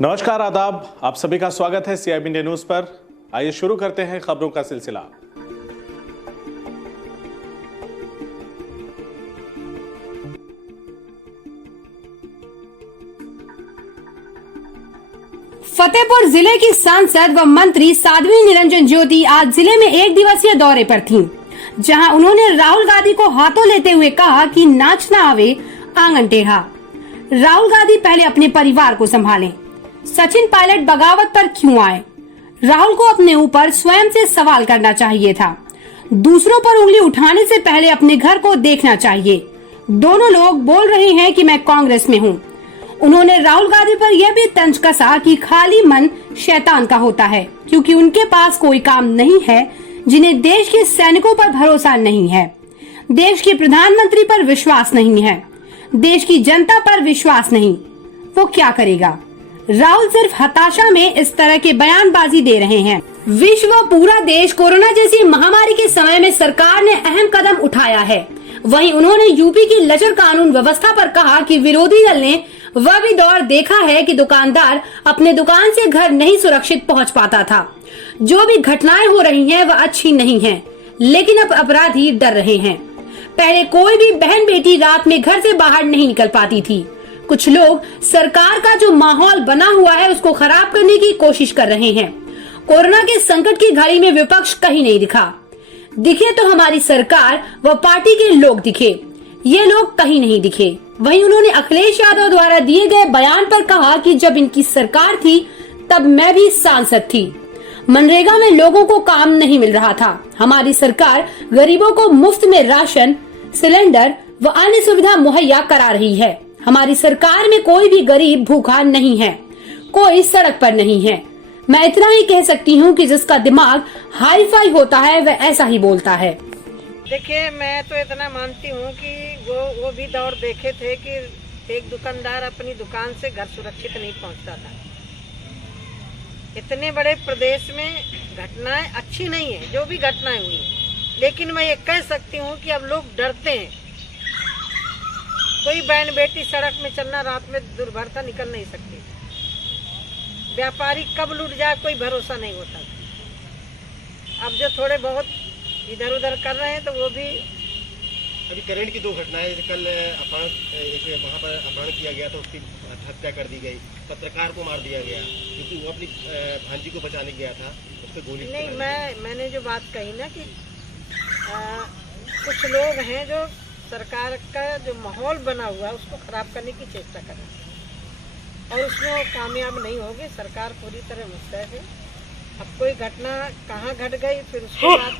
नमस्कार, आदाब। आप सभी का स्वागत है CIB इंडिया न्यूज पर। आइए शुरू करते हैं खबरों का सिलसिला। फतेहपुर जिले की सांसद व मंत्री साध्वी निरंजन ज्योति आज जिले में एक दिवसीय दौरे पर थीं, जहां उन्होंने राहुल गांधी को हाथों लेते हुए कहा कि नाच ना आवे आंगन टेढ़ा। राहुल गांधी पहले अपने परिवार को संभालें। सचिन पायलट बगावत पर क्यों आए? राहुल को अपने ऊपर स्वयं से सवाल करना चाहिए था। दूसरों पर उंगली उठाने से पहले अपने घर को देखना चाहिए। दोनों लोग बोल रहे हैं कि मैं कांग्रेस में हूं। उन्होंने राहुल गांधी पर यह भी तंज कसा कि खाली मन शैतान का होता है, क्योंकि उनके पास कोई काम नहीं है, जिन्हें देश के सैनिकों पर भरोसा नहीं है, देश के प्रधानमंत्री पर विश्वास नहीं है, देश की जनता पर विश्वास नहीं। वो क्या करेगा? राहुल सिर्फ हताशा में इस तरह के बयानबाजी दे रहे हैं। विश्व पूरा देश कोरोना जैसी महामारी के समय में सरकार ने अहम कदम उठाया है। वहीं उन्होंने यूपी की लचर कानून व्यवस्था पर कहा कि विरोधी दल ने वह भी दौर देखा है कि दुकानदार अपने दुकान से घर नहीं सुरक्षित पहुंच पाता था। जो भी घटनाएं हो रही हैं वह अच्छी नहीं हैं, लेकिन अब अपराधी डर रहे हैं। पहले कोई भी बहन बेटी रात में घर से बाहर नहीं निकल पाती थी। कुछ लोग सरकार का जो माहौल बना हुआ है उसको खराब करने की कोशिश कर रहे हैं। कोरोना के संकट की घड़ी में विपक्ष कहीं नहीं दिखे तो हमारी सरकार व पार्टी के लोग दिखे। ये लोग कहीं नहीं दिखे। वहीं उन्होंने अखिलेश यादव द्वारा दिए गए बयान पर कहा कि जब इनकी सरकार थी तब मैं भी सांसद थी। मनरेगा में लोगों को काम नहीं मिल रहा था। हमारी सरकार गरीबों को मुफ्त में राशन, सिलेंडर व अन्य सुविधा मुहैया करा रही है। हमारी सरकार में कोई भी गरीब भूखा नहीं है, कोई सड़क पर नहीं है। मैं इतना ही कह सकती हूँ कि जिसका दिमाग हाई फाई होता है वह ऐसा ही बोलता है। देखिए, मैं तो इतना मानती हूँ कि वो भी दौर देखे थे कि एक दुकानदार अपनी दुकान से घर सुरक्षित नहीं पहुँचता था। इतने बड़े प्रदेश में घटनाएं अच्छी नहीं है, जो भी घटनाएं हुई, लेकिन मैं ये कह सकती हूँ कि अब लोग डरते हैं। कोई बहन बेटी सड़क में चलना रात में दुर्घटना निकल नहीं सकती। व्यापारी कब लूट जाए कोई भरोसा नहीं होता। अब जो थोड़े बहुत इधर उधर कर रहे हैं तो वो भी अभी करंट की दो घटनाएं, कल अपहरण, एक वहाँ पर अपहरण किया गया था, उसकी हत्या कर दी गई। पत्रकार को मार दिया गया क्योंकि वो अपनी भांजी को बचाने गया था, उससे गोली नहीं। मैंने जो बात कही ना कि कुछ लोग हैं जो सरकार का जो माहौल बना हुआ है उसको खराब करने की चेष्टा कर रहे हैं और उसमें वो कामयाब नहीं होगी। सरकार पूरी तरह मुस्तैद है। अब कोई घटना कहाँ घट गई, फिर उसके बाद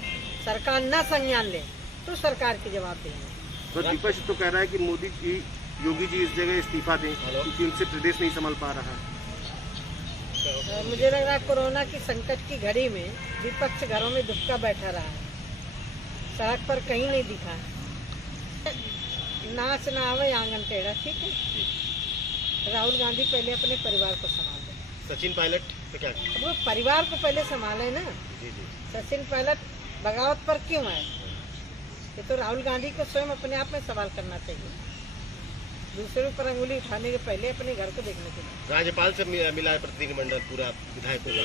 सरकार न संज्ञान ले तो सरकार की जवाब देंगे। तो विपक्ष तो कह रहा है कि मोदी जी, योगी जी इस जगह इस्तीफा दें क्योंकि उनसे प्रदेश नहीं संभाल पा रहा है। मुझे लग रहा है कोरोना की संकट की घड़ी में विपक्ष घरों में दुबका बैठा रहा है, सड़क पर कहीं नहीं दिखा है। नाच ना आवे आंगन टेढ़ा, ठीक है। राहुल गांधी पहले अपने परिवार को संभाल ले। सचिन पायलट तो क्या, वो परिवार को पहले संभाले ना। जी। सचिन पायलट बगावत पर क्यों आए? ये तो राहुल गांधी को स्वयं अपने आप में सवाल करना चाहिए। दूसरों पर अंगुली उठाने के पहले अपने घर को देखने के लिए। राज्यपाल से मिला है प्रतिनिधिमंडल पूरा विधायकों का।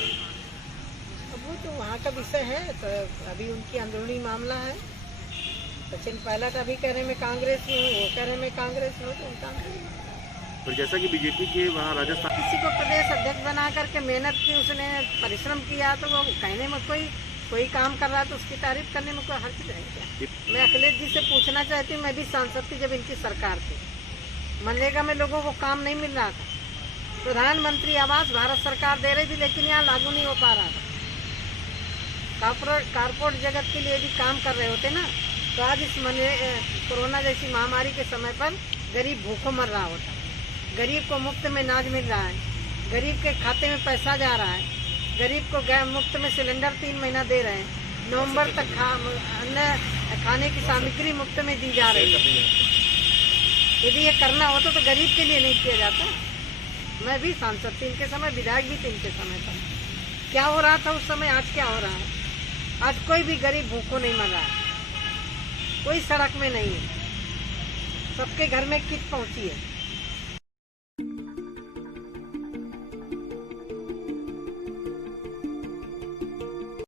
अब वो तो वहाँ का विषय है, तो अभी उनकी अंदरूनी मामला है। सचिन पायलट अभी कह रहे मैं कांग्रेस में हूँ, वो कह रहे मैं कांग्रेस में हूँ, तो उनका और जैसा कि बीजेपी के वहाँ राजस्थान किसी को प्रदेश अध्यक्ष बना करके मेहनत की, उसने परिश्रम किया, तो वो कहने में कोई काम कर रहा है तो उसकी तारीफ करने में कोई हर्ज है क्या? मैं अखिलेश जी से पूछना चाहती हूँ, मैं भी सांसद थी जब इनकी सरकार थी। मनरेगा में लोगों को काम नहीं मिल रहा था। प्रधानमंत्री आवास भारत सरकार दे रही थी, लेकिन यहाँ लागू नहीं हो पा रहा था। कारपोरेट जगत के लिए भी काम कर रहे होते ना, तो आज इस कोरोना जैसी महामारी के समय पर गरीब भूखों मर रहा होता। गरीब को मुफ्त में अनाज मिल रहा है, गरीब के खाते में पैसा जा रहा है, गरीब को मुफ्त में सिलेंडर 3 महीना दे रहे हैं, नवंबर तक अन्य खाने की सामग्री मुफ्त में दी जा रही है। यदि ये करना होता तो गरीब के लिए नहीं किया जाता। मैं भी सांसद थी इनके समय, विधायक भी थी इनके समय पर। क्या हो रहा था उस समय, आज क्या हो रहा है? आज कोई भी गरीब भूखों नहीं मर रहा है, कोई सड़क में नहीं है, सबके घर में किट पहुंची है।